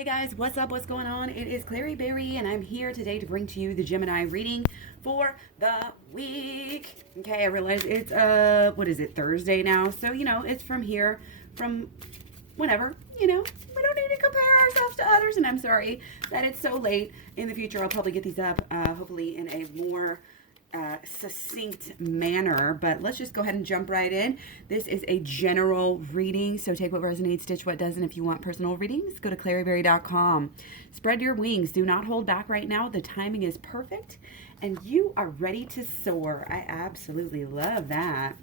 Hey guys, what's up? What's going on? It is Clary Berry, and I'm here today to bring to you the Gemini reading for the week. Okay, I realize it's what is it, Thursday now? So it's from here, from whenever. We don't need to compare ourselves to others, and I'm sorry that it's so late. In the future, I'll probably get these up, hopefully in a more succinct manner, but let's just go ahead and jump right in. This is a general reading, so take what resonates, ditch what doesn't. If you want personal readings, go to claryberry.com. Spread your wings. Do not hold back right now. The timing is perfect, and you are ready to soar. I absolutely love that.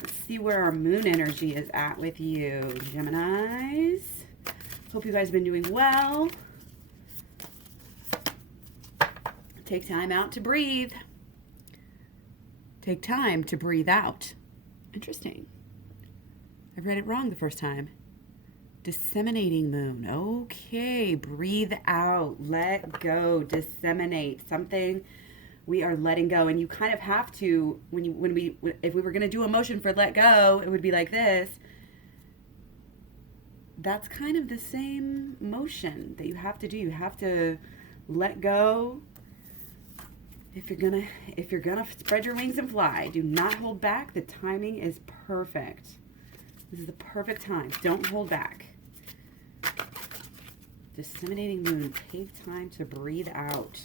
Let's see where our moon energy is at with you, Geminis. Hope you guys have been doing well. Take time out to breathe. Take time to breathe out. Interesting. I read it wrong the first time. Disseminating moon. Okay, breathe out, let go, disseminate. Something we are letting go, and you kind of have to if we were going to do a motion for let go, it would be like this. That's kind of the same motion that you have to do. You have to let go. If you're gonna spread your wings and fly, do not hold back. The timing is perfect. This is the perfect time. Don't hold back. Disseminating moon. Take time to breathe out.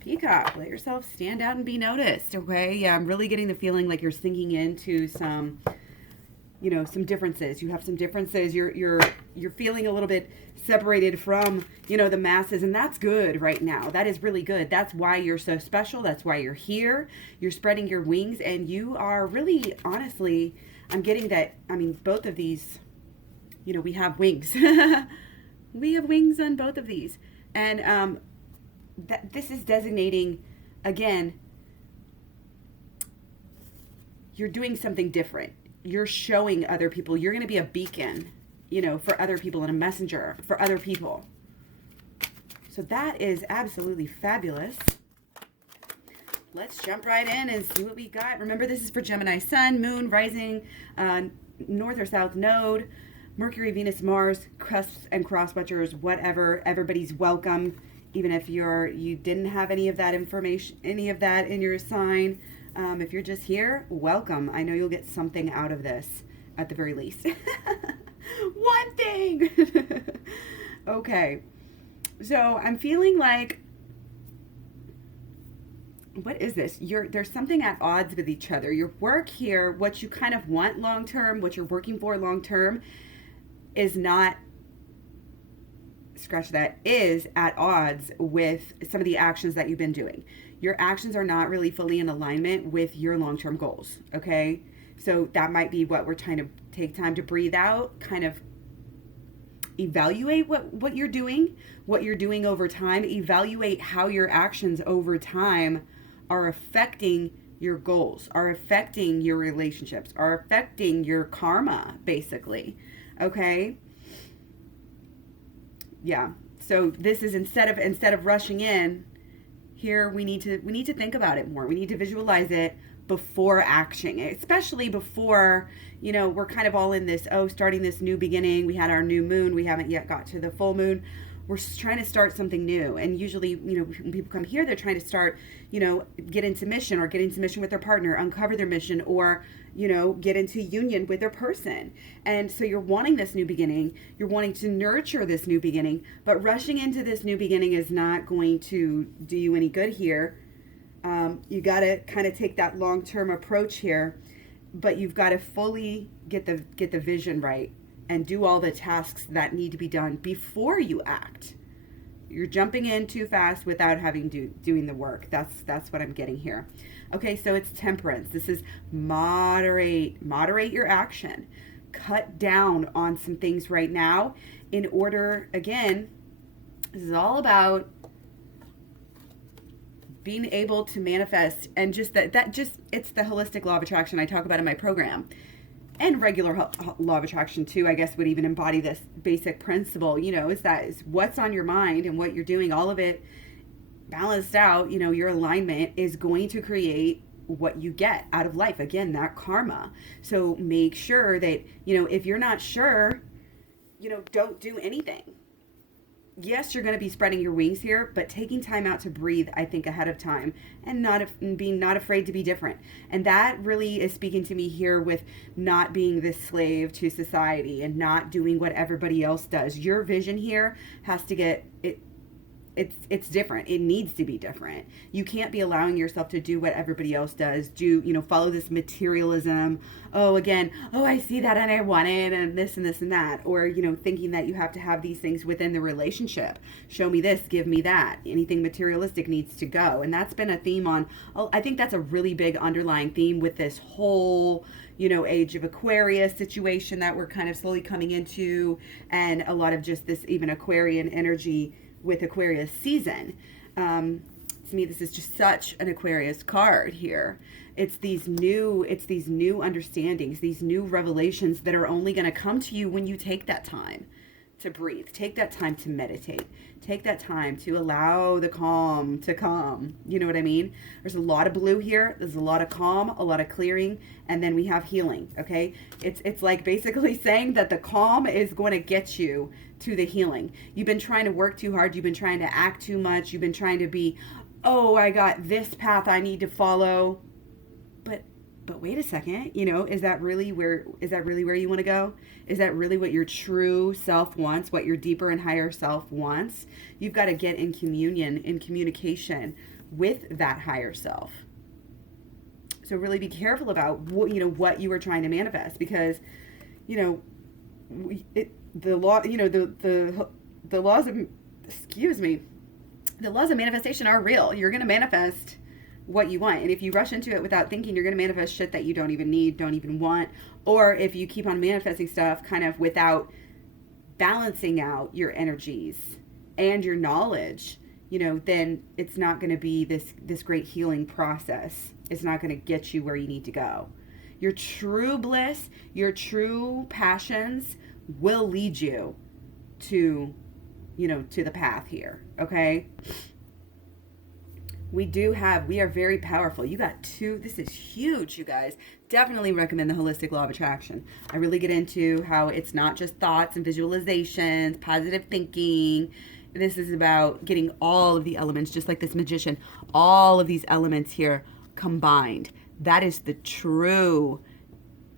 Peacock, let yourself stand out and be noticed. Okay, yeah, I'm really getting the feeling like you're sinking into some differences. You have some differences. You're feeling a little bit separated from, the masses, and that's good right now. That is really good. That's why you're so special. That's why you're here. You're spreading your wings, and you are really, honestly, I'm getting that, both of these, we have wings. We have wings on both of these. And this is designating, again, you're doing something different. You're showing other people. You're going to be a beacon, for other people, and a messenger for other people. So that is absolutely fabulous. Let's jump right in and see what we got. Remember, this is for Gemini Sun, Moon, Rising, North or South Node, Mercury, Venus, Mars, cusps and cross watchers, whatever. Everybody's welcome, even if you didn't have any of that information, any of that in your sign. If you're just here, welcome. I know you'll get something out of this at the very least. One thing. Okay. So I'm feeling like, what is this? There's something at odds with each other. Your work here, what you kind of want long term, what you're working for long term, is not, scratch that, is at odds with some of the actions that you've been doing. Your actions are not really fully in alignment with your long-term goals, okay? So that might be what we're trying to take time to breathe out, kind of evaluate what you're doing over time, evaluate how your actions over time are affecting your goals, are affecting your relationships, are affecting your karma, basically, okay? Yeah, so this is instead of rushing in, here we need to think about it more. We need to visualize it before acting, especially before, we're kind of all in this, starting this new beginning. We had our new moon. We haven't yet got to the full moon. We're trying to start something new. And usually, when people come here, they're trying to start, get into mission with their partner, uncover their mission, or, get into union with their person. And so you're wanting this new beginning. You're wanting to nurture this new beginning, but rushing into this new beginning is not going to do you any good here. You got to kind of take that long-term approach here, but you've got to fully get the vision right and do all the tasks that need to be done before you act. You're jumping in too fast without having doing the work. That's what I'm getting here. Okay, so it's temperance. This is moderate your action. Cut down on some things right now in order, again, this is all about being able to manifest, and just it's the holistic law of attraction I talk about in my program. And regular law of attraction too, I guess, would even embody this basic principle, is what's on your mind and what you're doing, all of it balanced out, your alignment is going to create what you get out of life. Again, that karma. So make sure that, if you're not sure, don't do anything. yes, you're going to be spreading your wings here, but taking time out to breathe, I think, ahead of time, and and being not afraid to be different. And that really is speaking to me here with not being this slave to society and not doing what everybody else does. Your vision here has to get it. It's different. It needs to be different. You can't be allowing yourself to do what everybody else does. Follow this materialism. Oh, again, I see that and I want it and this and this and that. Or, thinking that you have to have these things within the relationship. Show me this, give me that. Anything materialistic needs to go. And that's been a theme I think that's a really big underlying theme with this whole, age of Aquarius situation that we're kind of slowly coming into, and a lot of just this even Aquarian energy with Aquarius season. To me, this is just such an Aquarius card here. It's these new understandings, these new revelations that are only going to come to you when you take that time to breathe, take that time to meditate, take that time to allow the calm to come. You know what I mean? There's a lot of blue here. There's a lot of calm, a lot of clearing, and then we have healing. Okay, it's like basically saying that the calm is going to get you to the healing. You've been trying to work too hard. You've been trying to act too much. You've been trying to be, I got this path I need to follow. But wait a second, is that really where you want to go? Is that really what your true self wants, what your deeper and higher self wants? You've got to get in communication with that higher self. So really be careful about what you are trying to manifest, because, the laws of manifestation are real. You're going to manifest what you want. And if you rush into it without thinking, you're going to manifest shit that you don't even need, don't even want. Or if you keep on manifesting stuff kind of without balancing out your energies and your knowledge, then it's not going to be this great healing process. It's not going to get you where you need to go. Your true bliss, your true passions will lead you to the path here. Okay? We are very powerful. You got two. This is huge, you guys. Definitely recommend the Holistic Law of Attraction. I really get into how it's not just thoughts and visualizations, positive thinking. This is about getting all of the elements, just like this magician, all of these elements here combined. That is the true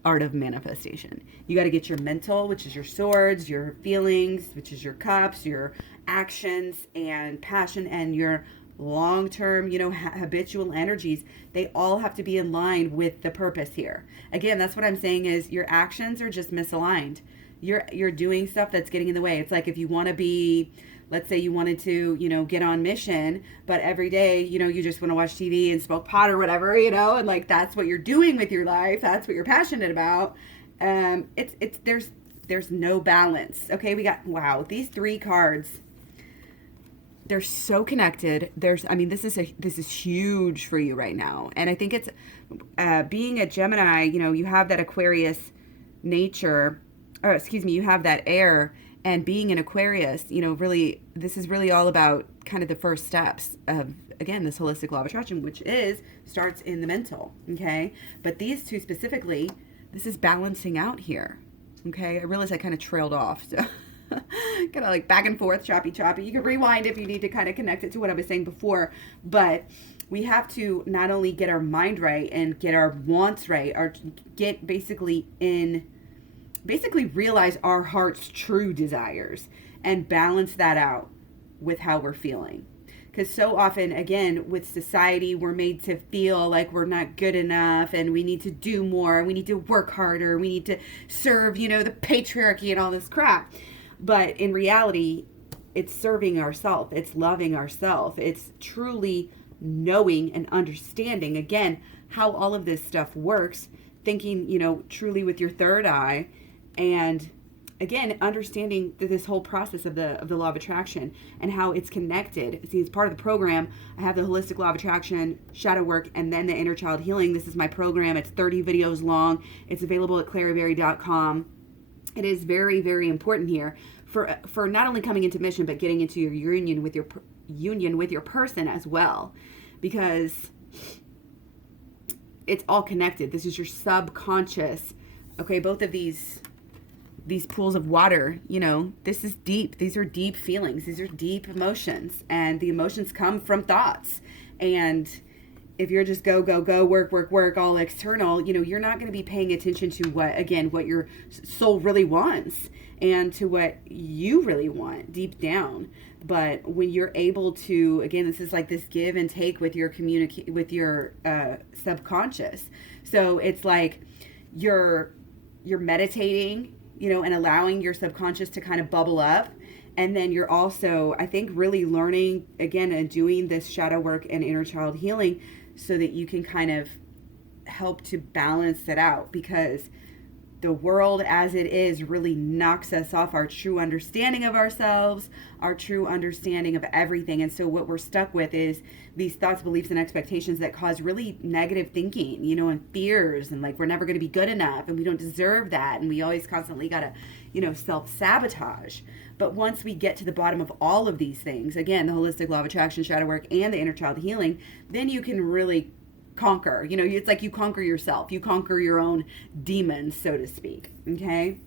art of manifestation. You got to get your mental, which is your swords, your feelings, which is your cups, your actions and passion, and your long-term, habitual energies. They all have to be in line with the purpose here. Again, that's what I'm saying is your actions are just misaligned. You're doing stuff that's getting in the way. It's like if you want to be, let's say you wanted to, get on mission, but every day, you just want to watch TV and smoke pot or whatever, and like that's what you're doing with your life. That's what you're passionate about. There's no balance. Okay, we got, these three cards. They're so connected. This is huge for you right now. And I think it's being a Gemini, you have that Aquarius nature, you have that air, and being an Aquarius, really, this is really all about kind of the first steps of, again, this holistic law of attraction, which starts in the mental. Okay. But these two specifically, this is balancing out here. Okay. I realize I kind of trailed off. So kind of like back and forth, choppy. You can rewind if you need to kind of connect it to what I was saying before. But we have to not only get our mind right and get our wants right, or get basically realize our heart's true desires and balance that out with how we're feeling. Because so often, again, with society, we're made to feel like we're not good enough and we need to do more. We need to work harder. We need to serve, the patriarchy and all this crap. But in reality, it's serving ourselves. It's loving ourselves. It's truly knowing and understanding, again, how all of this stuff works. Thinking, truly with your third eye. And again, understanding this whole process of the law of attraction and how it's connected. See, it's part of the program. I have the holistic law of attraction, shadow work, and then the inner child healing. This is my program. It's 30 videos long. It's available at claryberry.com. It is very, very important here for not only coming into mission, but getting into your union with your person as well, because it's all connected. This is your subconscious. Okay, both of these these pools of water, this is deep. These are deep feelings. These are deep emotions. And the emotions come from thoughts. And if you're just go, work, all external, you're not going to be paying attention to what your soul really wants and to what you really want deep down. But when you're able to, again, this is like this give and take with your subconscious. So it's like you're meditating, and allowing your subconscious to kind of bubble up. And then you're also, I think, really learning, again, and doing this shadow work and inner child healing so that you can kind of help to balance it out, because the world as it is really knocks us off our true understanding of ourselves, our true understanding of everything. And so what we're stuck with is these thoughts, beliefs, and expectations that cause really negative thinking, and fears, and like we're never going to be good enough, and we don't deserve that, and we always constantly got to, self-sabotage. But once we get to the bottom of all of these things, again, the holistic law of attraction, shadow work, and the inner child healing, then you can really conquer. It's like you conquer yourself. You conquer your own demons, so to speak. Okay?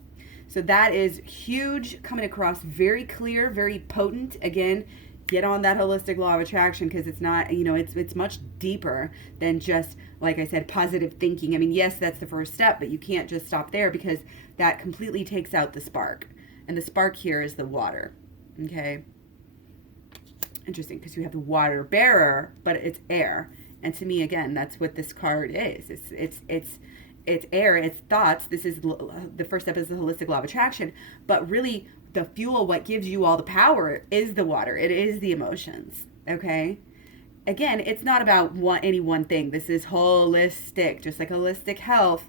So that is huge, coming across very clear, very potent. Again, get on that holistic law of attraction, because it's not, it's much deeper than just, like I said, positive thinking. I mean, yes, that's the first step, but you can't just stop there, because that completely takes out the spark. And the spark here is the water. Okay? Interesting, because you have the water bearer, but it's air. And to me, again, that's what this card is. It's air, it's thoughts. This is the first step is the holistic law of attraction. But really, the fuel, what gives you all the power, is the water. It is the emotions. Okay? Again, it's not about any one thing. This is holistic, just like holistic health,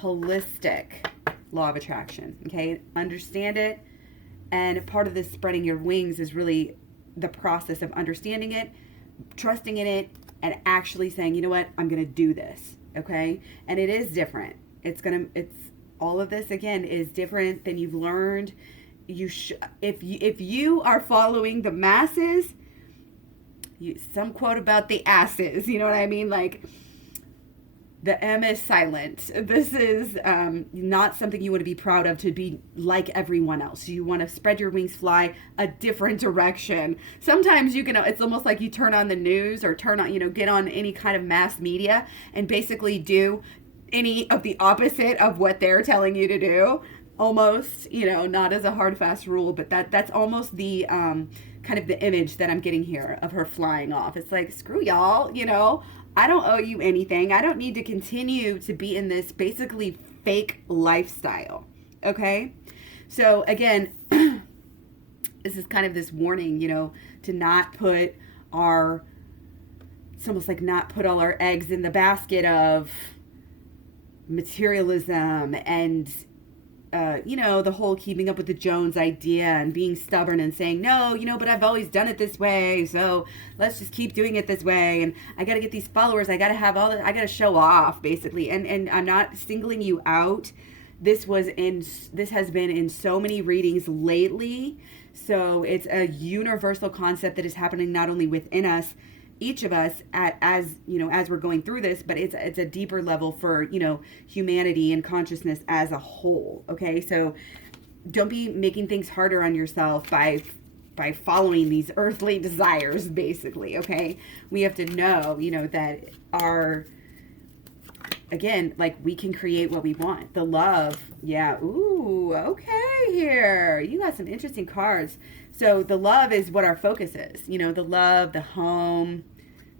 holistic law of attraction. Okay? Understand it. And part of this spreading your wings is really the process of understanding it, trusting in it, and actually saying, you know what, I'm going to do this. Okay? And it is different. It's all of this, again, is different than you've learned. If you are following the masses, some quote about the asses, you know what I mean? Like, the M is silent. This is not something you want to be proud of, to be like everyone else. You want to spread your wings, fly a different direction. Sometimes it's almost like you turn on the news or get on any kind of mass media and basically do any of the opposite of what they're telling you to do. Almost, not as a hard, fast rule, but that's almost the kind of the image that I'm getting here of her flying off. It's like, screw y'all, I don't owe you anything. I don't need to continue to be in this basically fake lifestyle. Okay? So again, this is kind of this warning, to not put it's almost like not put all our eggs in the basket of materialism and the whole keeping up with the Jones idea and being stubborn and saying, no, but I've always done it this way, so let's just keep doing it this way. And I got to get these followers. I got to have I got to show off, basically. And I'm not singling you out. This has been in so many readings lately. So it's a universal concept that is happening not only within us, each of us as we're going through this, but it's a deeper level for, humanity and consciousness as a whole. Okay. So don't be making things harder on yourself by following these earthly desires, basically. Okay. We have to know, that again, like, we can create what we want. The love. Yeah. Ooh, okay. Here you got some interesting cards. So the love is what our focus is, the love, the home,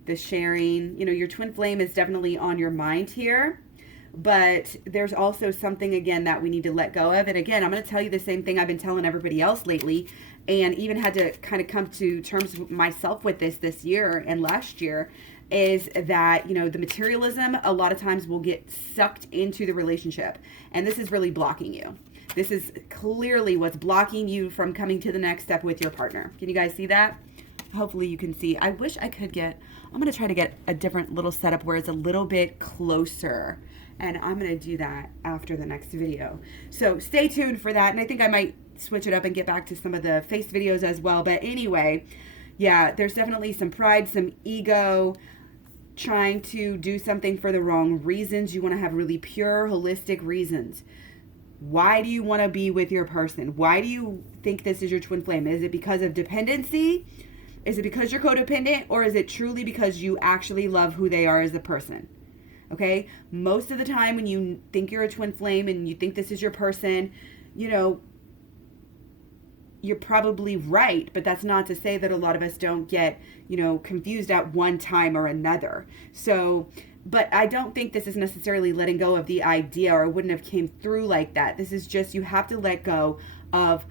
the sharing. Your twin flame is definitely on your mind here, but there's also something, again, that we need to let go of. And again, I'm going to tell you the same thing I've been telling everybody else lately, and even had to kind of come to terms with myself with this year and last year, is that, the materialism a lot of times will get sucked into the relationship. And this is really blocking you. This is clearly what's blocking you from coming to the next step with your partner. Can you guys see that? Hopefully you can see. I wish I could I'm going to try to get a different little setup where it's a little bit closer. And I'm going to do that after the next video. So stay tuned for that. And I think I might switch it up and get back to some of the face videos as well. But anyway, yeah, there's definitely some pride, some ego, trying to do something for the wrong reasons. You want to have really pure, holistic reasons. Why do you want to be with your person? Why do you think this is your twin flame? Is it because of dependency? Is it because you're codependent? Or is it truly because you actually love who they are as a person? Okay? Most of the time when you think you're a twin flame and you think this is your person, you know, you're probably right, but that's not to say that a lot of us don't get, you know, confused at one time or another. So, but I don't think this is necessarily letting go of the idea, or it wouldn't have came through like that. This is just, you have to let go of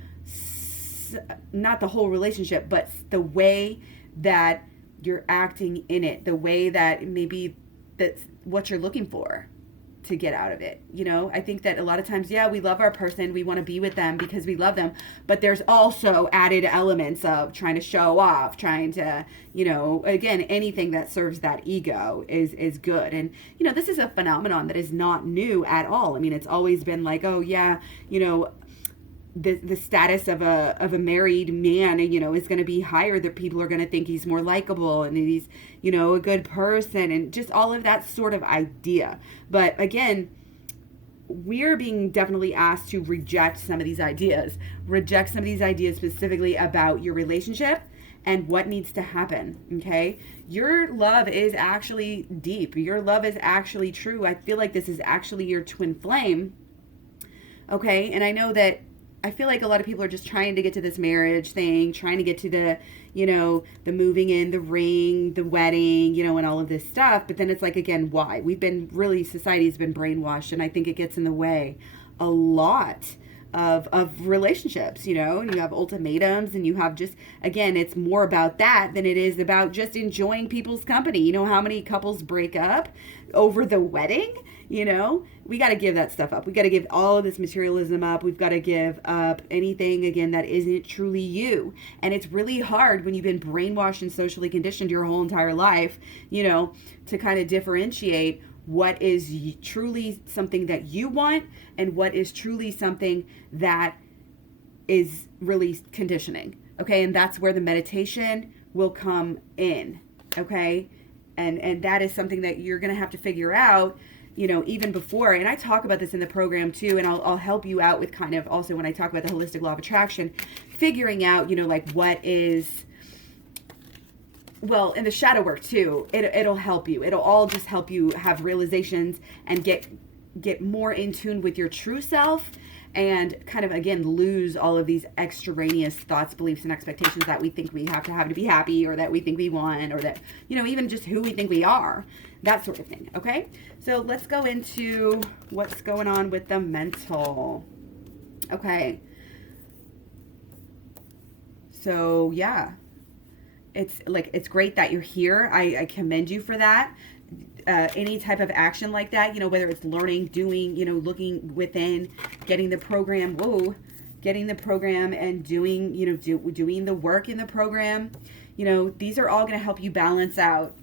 not the whole relationship, but the way that you're acting in it, the way that maybe that's what you're looking for to get out of it. You know, I think that a lot of times, yeah, we love our person, we want to be with them because we love them, but there's also added elements of trying to show off, trying to, you know, again, anything that serves that ego is good. And, you know, this is a phenomenon that is not new at all. I mean, it's always been like, oh yeah, you know, the status of a married man, you know, is going to be higher. That people are going to think he's more likable and he's, you know, a good person, and just all of that sort of idea. But again, we're being definitely asked to reject some of these ideas, specifically about your relationship and what needs to happen. Okay, your love is actually deep. Your love is actually true. I feel like this is actually your twin flame. Okay, and I know that I feel like a lot of people are just trying to get to this marriage thing, trying to get to the, you know, the moving in, the ring, the wedding, you know, and all of this stuff. But then it's like, again, why? Society's been brainwashed, and I think it gets in the way a lot of relationships, you know, and you have ultimatums, and you have just, again, it's more about that than it is about just enjoying people's company. You know how many couples break up over the wedding? You know, we got to give that stuff up. We got to give all of this materialism up. We've got to give up anything, again, that isn't truly you. And it's really hard when you've been brainwashed and socially conditioned your whole entire life, you know, to kind of differentiate what is truly something that you want and what is truly something that is really conditioning. Okay. And that's where the meditation will come in. Okay. And that is something that you're going to have to figure out, you know, even before. And I talk about this in the program too, and I'll help you out with kind of also when I talk about the holistic law of attraction, figuring out, you know, like what is, well, in the shadow work too, it'll help you. It'll all just help you have realizations and get more in tune with your true self, and kind of, again, lose all of these extraneous thoughts, beliefs, and expectations that we think we have to be happy, or that we think we want, or that, you know, even just who we think we are, that sort of thing. Okay, so let's go into what's going on with the mental. Okay, so yeah, it's great that you're here. I commend you for that. Any type of action like that, you know, whether it's learning, doing, you know, looking within, getting the program and doing, you know, doing the work in the program, you know, these are all going to help you balance out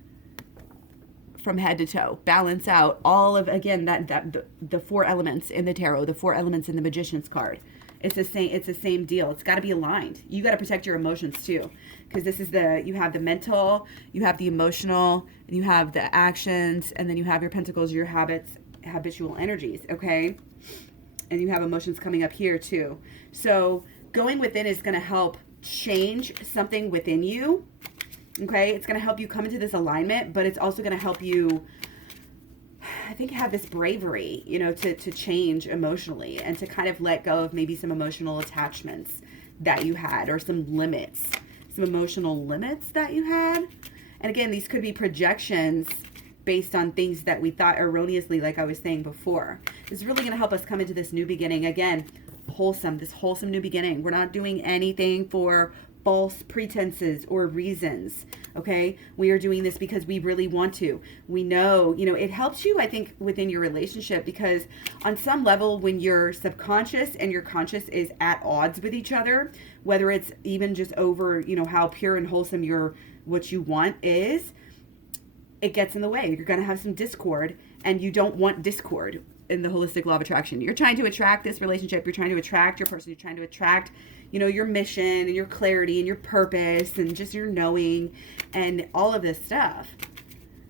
from head to toe, balance out all of, again, the four elements in the tarot, the four elements in the Magician's card. It's the same deal. It's got to be aligned. You got to protect your emotions too, because this is you have the mental, you have the emotional, and you have the actions, and then you have your pentacles, your habits, habitual energies, okay? And you have emotions coming up here too. So going within is going to help change something within you, okay? It's going to help you come into this alignment, but it's also going to help you, I think, have this bravery, you know, to change emotionally, and to kind of let go of maybe some emotional attachments that you had, or some emotional limits that you had. And again, these could be projections based on things that we thought erroneously, like I was saying before. This is really going to help us come into this new beginning. Again, this wholesome new beginning. We're not doing anything for false pretenses or reasons, okay? We are doing this because we really want to. We know, you know, it helps you, I think, within your relationship, because on some level, when your subconscious and your conscious is at odds with each other, whether it's even just over, you know, how pure and wholesome what you want is, it gets in the way. You're going to have some discord, and you don't want discord in the holistic law of attraction. You're trying to attract this relationship. You're trying to attract your person. You're trying to attract, you know, your mission and your clarity and your purpose and just your knowing and all of this stuff.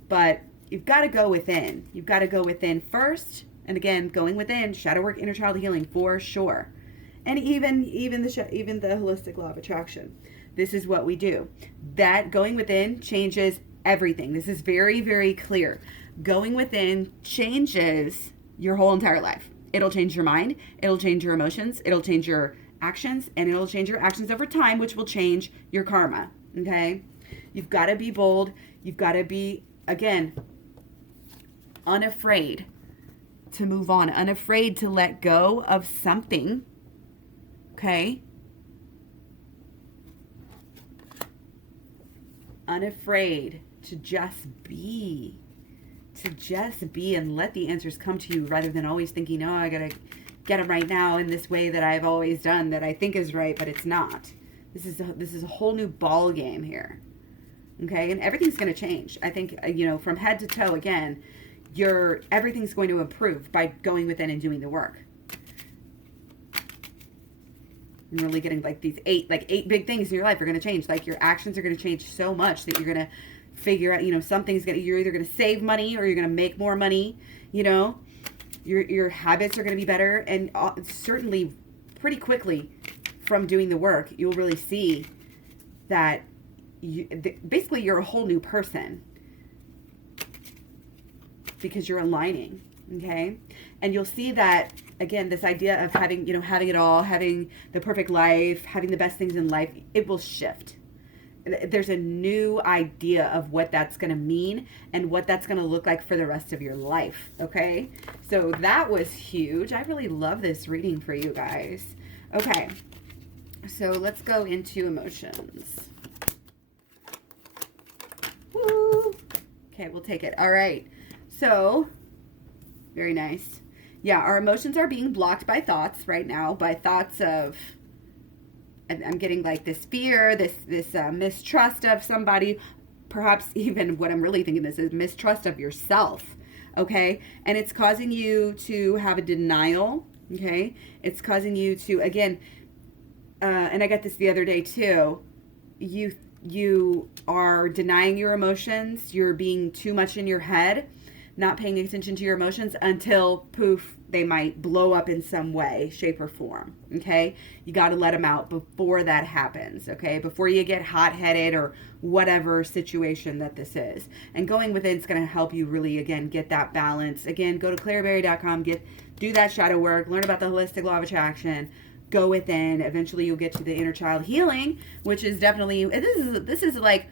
But you've got to go within. You've got to go within first And again, going within, shadow work, inner child healing for sure. And even the holistic law of attraction. This is what we do. That going within changes everything. This is very, very clear. Going within changes your whole entire life. It'll change your mind. It'll change your emotions. It'll change your actions. And it'll change your actions over time, which will change your karma. Okay? You've got to be bold. You've got to be, again, unafraid to move on. Unafraid to let go of something. Okay? Unafraid to just be. To just be and let the answers come to you rather than always thinking, oh, I got to get them right now in this way that I've always done that I think is right, but it's not. This is a whole new ball game here. Okay? And everything's going to change. I think, from head to toe, again, everything's going to improve by going within and doing the work. And really getting like these eight big things in your life are going to change. Like your actions are going to change so much that you're going to figure out, you're either going to save money or you're going to make more money, your habits are going to be better. And certainly pretty quickly from doing the work, you'll really see that basically you're a whole new person because you're aligning. Okay. And you'll see that, again, this idea of having it all, having the perfect life, having the best things in life, it will shift. There's a new idea of what that's going to mean and what that's going to look like for the rest of your life. Okay. So that was huge. I really love this reading for you guys. Okay. So let's go into emotions. Woo. Okay. We'll take it. All right. So very nice. Yeah, our emotions are being blocked by thoughts right now, by thoughts of, I'm getting like this fear, this mistrust of somebody, perhaps even what I'm really thinking this is mistrust of yourself, okay? And it's causing you to have a denial, okay? It's causing you to, again, and I got this the other day too, you are denying your emotions, you're being too much in your head, not paying attention to your emotions until, poof, they might blow up in some way, shape, or form, okay? You got to let them out before that happens, okay? Before you get hot-headed or whatever situation that this is. And going within is going to help you really, again, get that balance. Again, go to claireberry.com, do that shadow work, learn about the holistic law of attraction, go within. Eventually, you'll get to the inner child healing, which is definitely, this is like,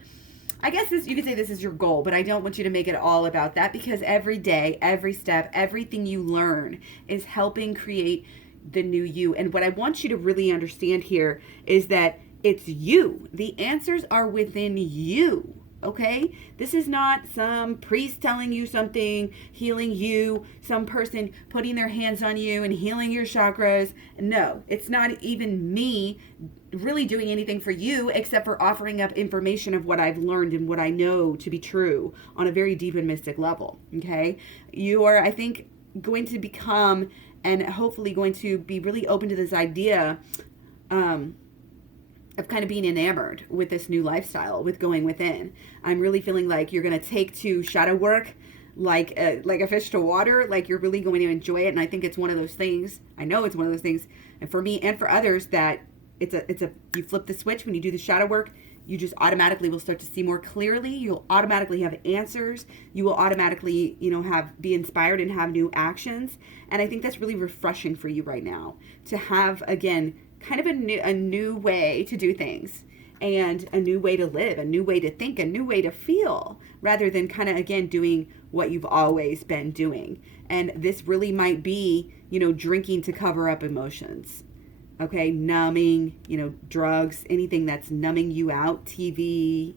I guess you could say this is your goal, but I don't want you to make it all about that because every day, every step, everything you learn is helping create the new you. And what I want you to really understand here is that it's you. The answers are within you. Okay? This is not some priest telling you something, healing you, some person putting their hands on you and healing your chakras. No, it's not even me really doing anything for you except for offering up information of what I've learned and what I know to be true on a very deep and mystic level. Okay? You are, I think, going to become and hopefully going to be really open to this idea of kind of being enamored with this new lifestyle, with going within. I'm really feeling like you're going to take to shadow work like a fish to water, like you're really going to enjoy it. And I think it's one of those things, I know it's one of those things, and for me and for others, that you flip the switch when you do the shadow work, you just automatically will start to see more clearly. You'll automatically have answers. You will automatically, be inspired and have new actions. And I think that's really refreshing for you right now to have, again, kind of a new way to do things and a new way to live, a new way to think, a new way to feel, rather than kind of, again, doing what you've always been doing. And this really might be, drinking to cover up emotions. Okay, numbing, drugs, anything that's numbing you out, TV,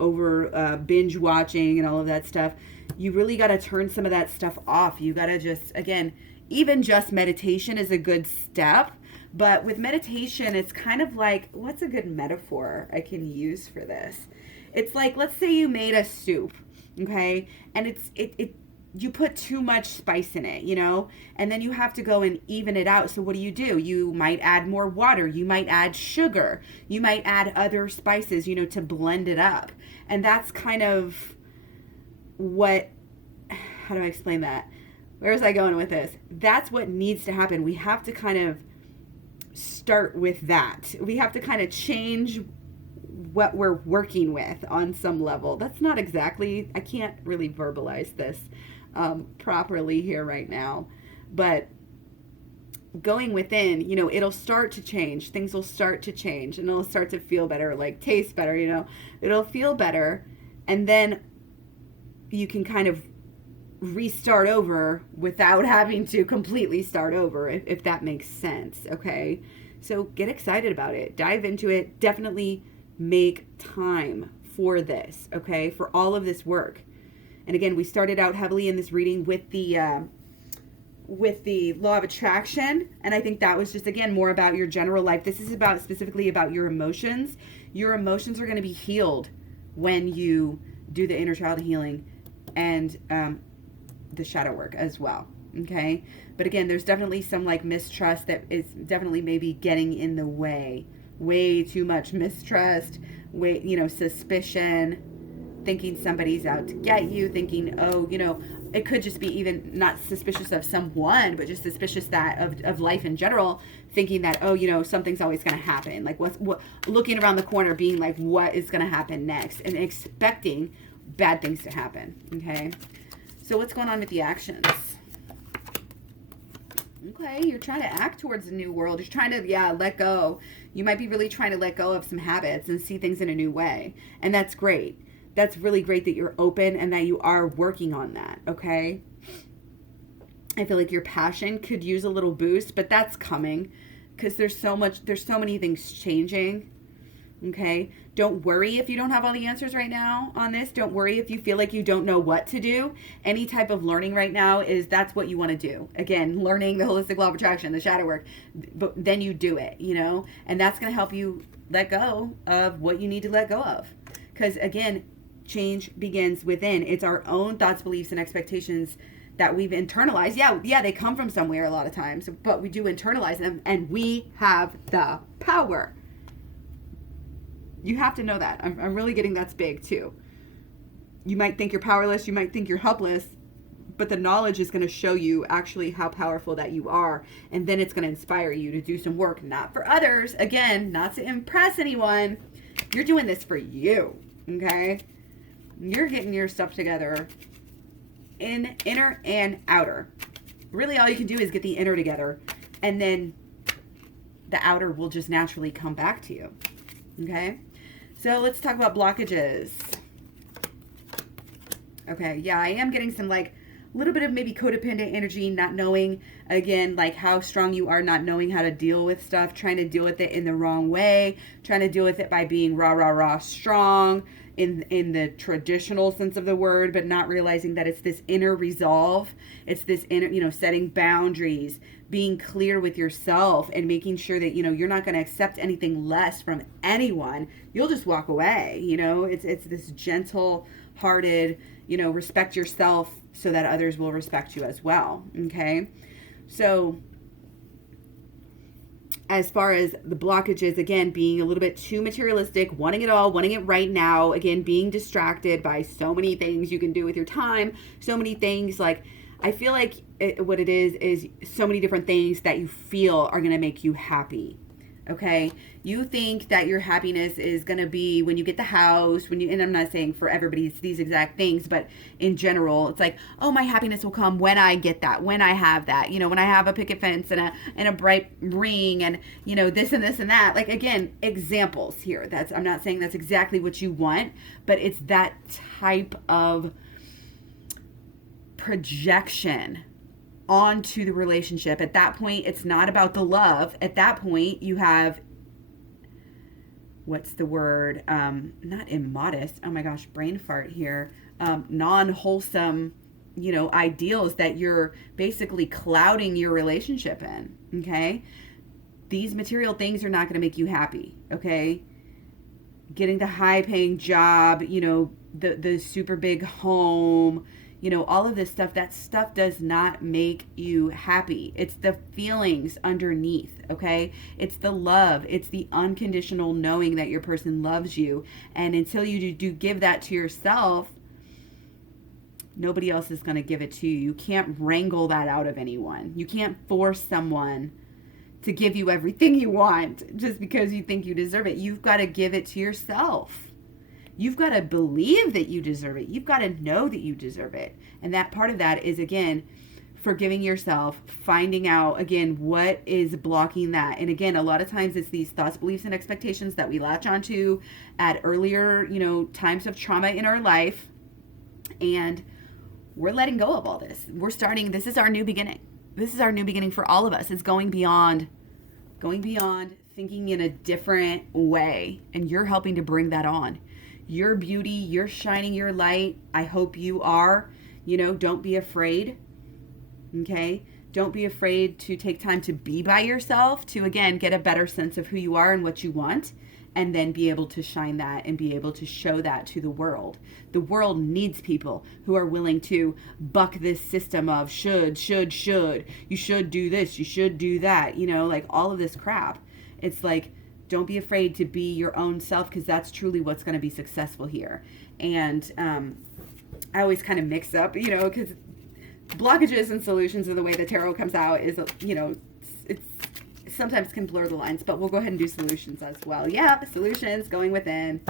over binge watching and all of that stuff. You really got to turn some of that stuff off. You got to just, again, even just meditation is a good step. But with meditation, it's kind of like, what's a good metaphor I can use for this? It's like, let's say you made a soup, okay? And you put too much spice in it, and then you have to go and even it out. So what do? You might add more water. You might add sugar. You might add other spices, to blend it up. And that's kind of how do I explain that? where was I going with this? That's what needs to happen. We have to kind of start with that. We have to kind of change what we're working with on some level. That's not exactly, I can't really verbalize this properly here right now, but going within, you know, it'll start to change. Things will start to change and it'll start to feel better, like taste better, you know, it'll feel better. And then you can kind of restart over without having to completely start over, if that makes sense. Okay. So get excited about it. Dive into it. Definitely make time for this. Okay. For all of this work. And again, we started out heavily in this reading with the law of attraction. And I think that was just, again, more about your general life. This is about specifically about your emotions. Your emotions are going to be healed when you do the inner child healing and the shadow work as well. Okay. But again, there's definitely some like mistrust that is definitely maybe getting in the way. Way too much mistrust, suspicion, thinking somebody's out to get you, thinking, oh, you know, it could just be even not suspicious of someone, but just suspicious that of life in general, thinking that, oh, you know, something's always going to happen. Like what looking around the corner, being like, what is going to happen next, and expecting bad things to happen. Okay. So what's going on with the actions? Okay, you're trying to act towards a new world. You're trying to, let go. You might be really trying to let go of some habits and see things in a new way. And that's great. That's really great that you're open and that you are working on that, okay? I feel like your passion could use a little boost, but that's coming because there's so many things changing, okay? Don't worry if you don't have all the answers right now on this. Don't worry if you feel like you don't know what to do. Any type of learning right now that's what you want to do. Again, learning the holistic law of attraction, the shadow work, but then you do it, you know, and that's going to help you let go of what you need to let go of. Because again, change begins within. It's our own thoughts, beliefs, and expectations that we've internalized. Yeah, they come from somewhere a lot of times, but we do internalize them, and we have the power. You have to know that. I'm really getting that's big too. You might think you're powerless. You might think you're helpless, but the knowledge is going to show you actually how powerful that you are. And then it's going to inspire you to do some work, not for others. Again, not to impress anyone. You're doing this for you. Okay. You're getting your stuff together in inner and outer. Really all you can do is get the inner together, and then the outer will just naturally come back to you. Okay. So let's talk about blockages. Okay, yeah, I am getting some like a little bit of maybe codependent energy, not knowing, again, like how strong you are, not knowing how to deal with stuff, trying to deal with it in the wrong way, trying to deal with it by being rah, strong in the traditional sense of the word, but not realizing that it's this inner resolve. It's this inner, you know, setting boundaries, being clear with yourself, and making sure that, you know, you're not going to accept anything less from anyone. You'll just walk away. You know, it's this gentle hearted, you know, respect yourself so that others will respect you as well. Okay. So as far as the blockages, again, being a little bit too materialistic, wanting it all, wanting it right now, again, being distracted by so many things you can do with your time, so many things. Like, I feel like what it is so many different things that you feel are going to make you happy. Okay. You think that your happiness is going to be when you get the house, and I'm not saying for everybody it's these exact things, but in general, it's like, oh, my happiness will come when I get that, when I have that, you know, when I have a picket fence and a bright ring and, you know, this and this and that. Like, again, examples here. I'm not saying that's exactly what you want, but it's that type of projection onto the relationship. At that point, it's not about the love. At that point, you have, what's the word? Not immodest. Oh my gosh, brain fart here. Non-wholesome, you know, ideals that you're basically clouding your relationship in. Okay. These material things are not going to make you happy. Okay. Getting the high paying job, you know, the super big home, you know, all of this stuff, that stuff does not make you happy. It's the feelings underneath, okay? It's the love. It's the unconditional knowing that your person loves you. And until you do give that to yourself, Nobody else is going to give it to you. You can't wrangle that out of anyone. You can't force someone to give you everything you want just because you think you deserve it. You've got to give it to yourself. You've got to believe that you deserve it. You've got to know that you deserve it. And that part of that is, again, forgiving yourself, finding out, again, what is blocking that. And again, a lot of times it's these thoughts, beliefs, and expectations that we latch onto at earlier, times of trauma in our life. And we're letting go of all this. This is our new beginning. This is our new beginning for all of us. It's going beyond, thinking in a different way. And you're helping to bring that on. Your beauty, you're shining your light. I hope you are. Don't be afraid. Okay? Don't be afraid to take time to be by yourself, to, again, get a better sense of who you are and what you want, and then be able to shine that and be able to show that to the world. The world needs people who are willing to buck this system of should. You should do this, you should do that, like all of this crap. It's like, don't be afraid to be your own self, because that's truly what's going to be successful here. And I always kind of mix up, because blockages and solutions are the way the tarot comes out is, it's sometimes can blur the lines, but we'll go ahead and do solutions as well. Yeah, solutions, going within.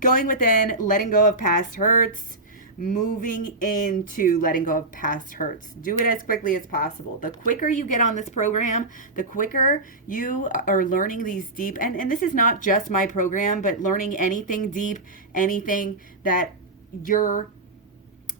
Going within, letting go of past hurts, moving into letting go of past hurts. Do it as quickly as possible. The quicker you get on this program, the quicker you are learning these deep, and this is not just my program, but learning anything deep, anything that your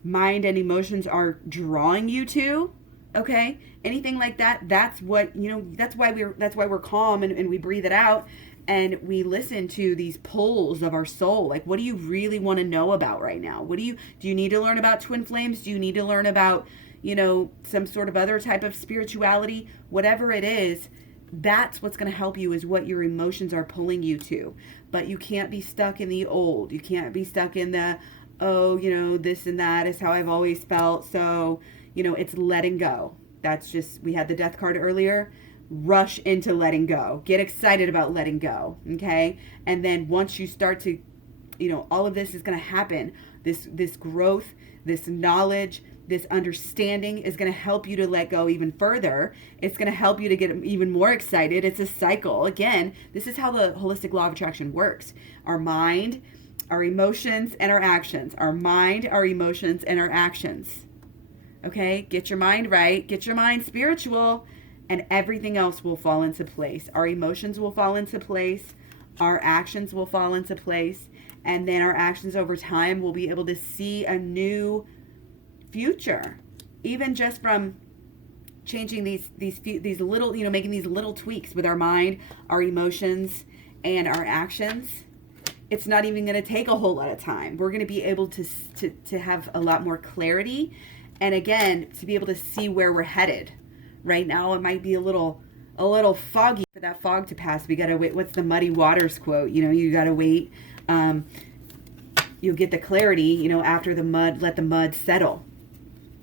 mind and emotions are drawing you to, okay? Anything like that, that's what, that's why we're calm and we breathe it out and we listen to these pulls of our soul. Like, what do you really want to know about right now? Do you need to learn about twin flames? Do you need to learn about, some sort of other type of spirituality? Whatever it is, that's what's going to help you, is what your emotions are pulling you to. But you can't be stuck in the old. You can't be stuck in the, this and that is how I've always felt. So, it's letting go. That's just, we had the death card earlier. Rush into letting go. Get excited about letting go. Okay. And then once you start to, all of this is going to happen. This growth, this knowledge, this understanding is going to help you to let go even further. It's going to help you to get even more excited. It's a cycle. Again, this is how the holistic law of attraction works. Our mind, our emotions, and our actions. Our mind, our emotions, and our actions. Okay? Get your mind right. Get your mind spiritual. And everything else will fall into place. Our emotions will fall into place. Our actions will fall into place. And then our actions over time will be able to see a new future. Even just from changing these little, making these little tweaks with our mind, our emotions, and our actions. It's not even going to take a whole lot of time. We're going to be able to have a lot more clarity. And again, to be able to see where we're headed. Right now, it might be a little foggy. For that fog to pass, we got to wait. What's the muddy waters quote? You got to wait. You'll get the clarity, after the mud, let the mud settle.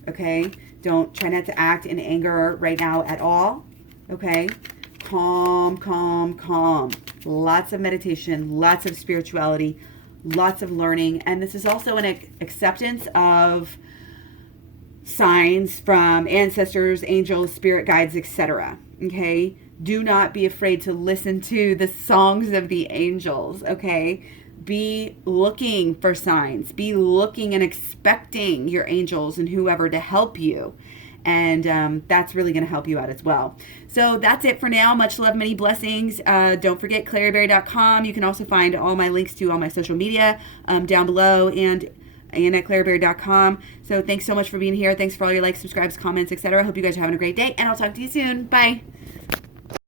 Okay? Try not to act in anger right now at all. Okay? Calm. Lots of meditation, lots of spirituality, lots of learning. And this is also an acceptance of signs from ancestors, angels, spirit guides, etc. Okay? Do not be afraid to listen to the songs of the angels. Okay? Be looking for signs. Be looking and expecting your angels and whoever to help you. And that's really going to help you out as well. So that's it for now. Much love, many blessings. Don't forget claryberry.com. You can also find all my links to all my social media down below and at claryberry.com. So thanks so much for being here. Thanks for all your likes, subscribes, comments, etc. Hope you guys are having a great day, and I'll talk to you soon. Bye.